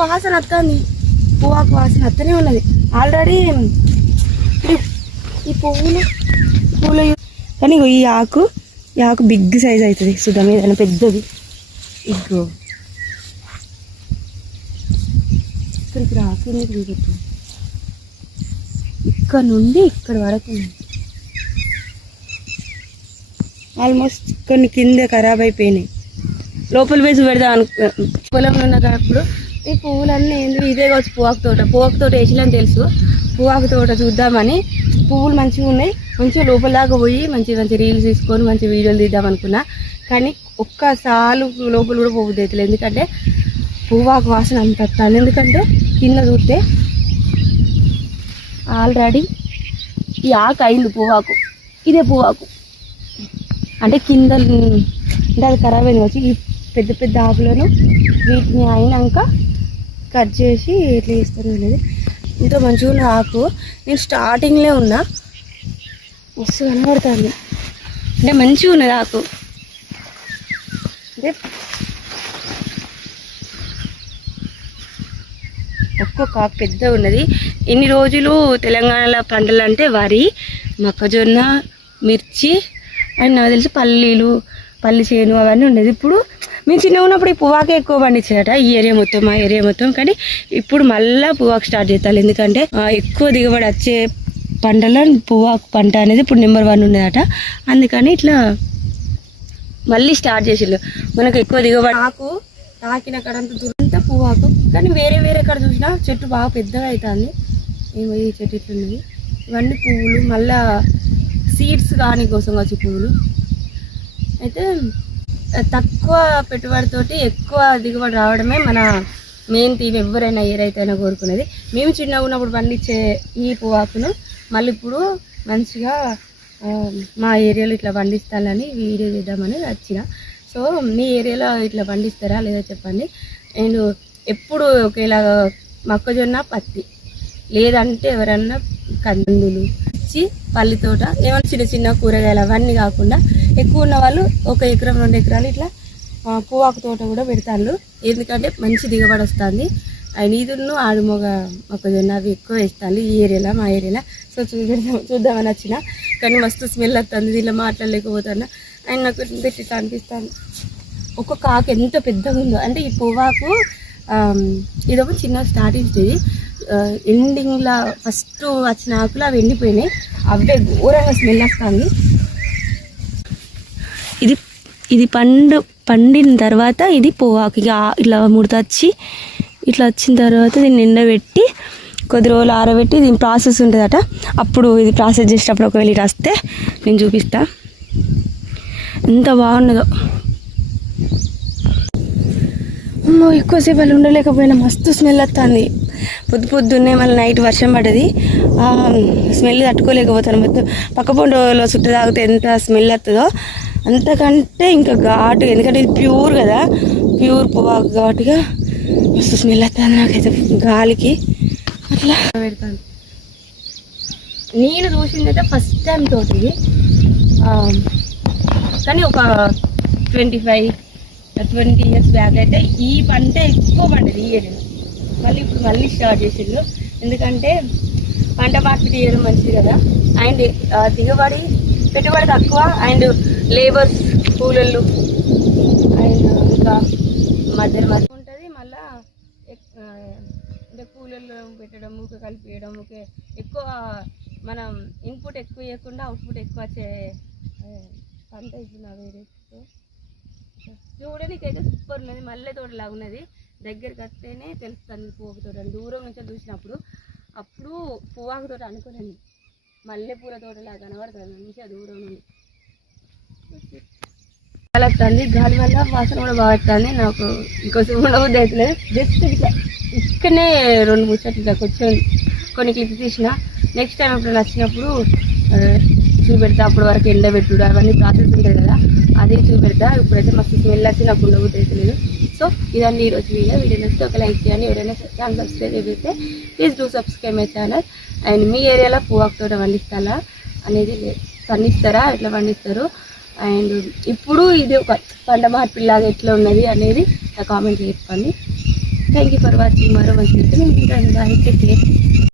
వాసన వస్తుంది, పువ్వాకు వాసన వస్తూనే ఉన్నది ఆల్రెడీ. ఈ పువ్వులు కానీ ఈ ఆకు బిగ్ సైజ్ అవుతుంది. సుధా ఏదైనా పెద్దది ఇగో ఇక్కడికి రాకింది తిరుగుతుంది. ఇక్కడ నుండి ఇక్కడ వరకు ఆల్మోస్ట్ కొన్ని కింద ఖరాబ్ అయిపోయినాయి. లోపల వేసి పెడదాం పొలంలో ఉన్నప్పుడు ఈ పువ్వులన్నీ ఏంది ఇదే కావచ్చు. పువ్వాకు తోట వేసిలని తెలుసు. పువ్వాకు తోట చూద్దామని పువ్వులు మంచిగా ఉన్నాయి, మంచిగా లోపల దాకా పోయి మంచి మంచి రీల్స్ తీసుకొని మంచి వీడియోలు తీద్దాం అనుకున్నా. కానీ ఒక్కసారి లోపల కూడా పోవద్దు అవుతుంది, ఎందుకంటే పువ్వాకు వాసన అంత వస్తుంది. ఎందుకంటే కింద చూస్తే ఆల్రెడీ ఈ ఆకు అయింది పువ్వాకు. ఇదే పువ్వాకు అంటే కింద అంటే అది ఖరాబ్ అయింది వచ్చి. ఈ పెద్ద పెద్ద ఆకులను వీటిని అయినాక కట్ చేసి ఇట్లా చేస్తాను అనేది. ఇంత మంచిగా ఉన్న ఆకు నేను స్టార్టింగ్లో ఉన్నా, మస్తు కనబడుతుంది. అంటే మంచిగా ఉన్నది ఆకు. అంటే ఒక్కొక్క ఆకు పెద్దగా ఉన్నది. ఇన్ని రోజులు తెలంగాణలో పంటలు అంటే వరి, మొక్కజొన్న, మిర్చి అండ్ నాకు తెలిసి పల్లి చేను అవన్నీ ఉండేది. ఇప్పుడు మేము చిన్నగా ఉన్నప్పుడు ఈ పువ్వాకే ఎక్కువ పండించారట ఈ ఏరియా మొత్తం, మా ఏరియా మొత్తం. కానీ ఇప్పుడు మళ్ళీ పువ్వాకు స్టార్ట్ చేస్తారు, ఎందుకంటే ఎక్కువ దిగుబడి వచ్చే పంటలో పువ్వాకు పంట అనేది ఇప్పుడు నెంబర్ 1 ఉండేదట. అందుకని ఇట్లా మళ్ళీ స్టార్ట్ చేసిళ్ళు. మనకు ఎక్కువ దిగుబడి ఆకు తాకిన కడంత దూరంతా పువ్వాకు. కానీ వేరే ఎక్కడ చూసినా చెట్టు బాగా పెద్దగా అవుతుంది. ఏమో ఈ చెట్టు ఇట్లున్నది. ఇవన్నీ పువ్వులు, మళ్ళా సీడ్స్ కానీ కోసం వచ్చి పువ్వులు. అయితే తక్కువ పెట్టుబడితోటి ఎక్కువ దిగుబడి రావడమే మన మెయిన్ థీమ్. ఎవరైనా ఏరైతేనా కోరుకునేది. మేము చిన్నగా ఉన్నప్పుడు పండించే ఈ పువ్వాకును మళ్ళీ ఇప్పుడు మంచిగా మా ఏరియాలో ఇట్లా పండిస్తానని వీడియో చేద్దామని వచ్చిన. సో మీ ఏరియాలో ఇట్లా పండిస్తారా లేదా చెప్పండి. అండ్ ఎప్పుడు ఒకేలా మొక్కజొన్న, పత్తి, లేదంటే ఎవరన్నా కందులు ఇచ్చి పల్లి తోట, ఏమైనా చిన్న చిన్న కూరగాయలు అవన్నీ కాకుండా ఎక్కువ ఉన్న వాళ్ళు 1 ఎకరం 2 ఎకరాలు ఇట్లా పువ్వాకు తోట కూడా పెడతారు. ఎందుకంటే మంచి దిగుబడి వస్తుంది. అండ్ ఈదును ఆడు మొక్కజొన్న అవి ఎక్కువ వేస్తాను ఈ ఏరియాలో, మా ఏరియాలో. సో చూద్దామని వచ్చిన. కానీ మస్తు స్మెల్ వస్తుంది, దీనిలో మాట్లాడలేకపోతున్నా. అండ్ నాకు ఇట్లా అనిపిస్తాను ఒక్కొక్క ఆకు ఎంత పెద్దగా ఉందో. అంటే ఈ పువ్వాకు ఇదొక చిన్న స్టార్టింగ్ స్టేజ్. ఎండింగ్లో ఫస్ట్ వచ్చిన ఆకులు అవి ఎండిపోయినాయి, అవే ఘోరంగా స్మెల్ వస్తుంది. ఇది పండిన తర్వాత ఇది పువ్వాకు ఇట్లా ముడత వచ్చి ఇట్లా వచ్చిన తర్వాత దీన్ని ఎండబెట్టి కొద్ది రోజులు ఆరబెట్టి దీని ప్రాసెస్ ఉంటుందట. అప్పుడు ఇది ప్రాసెస్ చేసేటప్పుడు ఒకవేళ ఇటు వస్తే నేను చూపిస్తా ఎంత బాగున్నదో. ఎక్కువసేపు అలా ఉండలేకపోయినా మస్తు స్మెల్ వస్తుంది. పొద్దున్నే మళ్ళీ నైట్ వర్షం పడ్డది, స్మెల్ తట్టుకోలేకపోతాను. మొత్తం పక్క పొండలో చుట్టూ తాగితే ఎంత స్మెల్ వస్తుందో అంతకంటే ఇంకా ఘాటు. ఎందుకంటే ఇది ప్యూర్ కదా, ప్యూర్ పువ్వాకు ఘాటుగా మస్తు స్మెల్ వస్తుంది నాకైతే. గాలికి అట్లా పెడతాను. నేను చూసిందైతే ఫస్ట్ టైం తోటి, కానీ ఒక 20 years బ్యాక్ అయితే ఈ పంట ఎక్కువ పండేది ఈ ఏరియాలో. ఇప్పుడు మళ్ళీ స్టార్ట్ చేసిండ్రు. ఎందుకంటే పంట మార్పిడి చేయడం మంచిది కదా. అండ్ దిగుబడి పెట్టుబడి తక్కువ. అండ్ లేబర్స్ కూలీలు అండ్ ఇంకా మధ్య ఉంటుంది. మళ్ళీ అంటే కూలీలు పెట్టడం, ఊకే కలిపేయడం, ఊకే ఎక్కువ మనం ఇన్పుట్ ఎక్కువ ఇవ్వకుండా అవుట్పుట్ ఎక్కువ వచ్చే పంట ఇస్తున్నారు. చూడడానికైతే సూపర్ ఉన్నది, మల్లె తోటలాగా ఉన్నది. దగ్గరికి వస్తేనే తెలుస్తుంది పువ్వాకు తోట. దూరం నుంచి చూసినప్పుడు అప్పుడు పువ్వాకు తోట అనుకోలేను, మల్లె పూల తోటలాగా కనబడుతుంది మంచిగా దూరం నుండి. గాలి వస్తుంది, గాలి వల్ల వాసన కూడా బాగా వస్తుంది. నాకు ఇంకోసం ఉండబుద్ధి అవుతలేదు. జస్ట్ ఇట్లా ఇక్కడనే 2-3 చెట్లు ఇట్లా కూర్చొని కొన్ని క్లిప్స్ తీసిన. నెక్స్ట్ టైం ఎప్పుడు నచ్చినప్పుడు చూపెడతా. అప్పటి వరకు ఎండబెట్టుడు అవన్నీ ప్రాసెస్ ఉంటుంది కదా, అదే చూపెడతా. ఇప్పుడైతే మస్తు స్మెల్ వచ్చి నాకు ఉండబుద్ధి అవుతలేదు. సో ఇదండి ఈరోజు వీడియో నచ్చితే ఒక లైక్ చేయండి. ఎవరైనా ఛానల్ సబ్స్క్రైబ్ అయితే please do subscribe my channel. And మీ ఏరియాలో పువ్వాకు తోట పండిస్తారా అనేది, పండిస్తారా, ఎట్లా పండిస్తారు అండ్ ఇప్పుడు ఇది ఒక పంట మార్పిడిలాగా ఎట్లా ఉన్నది అనేది నా కామెంట్ చెప్పండి. Thank you for watching. మరో మంచి బాయ్, టేక్ కేర్.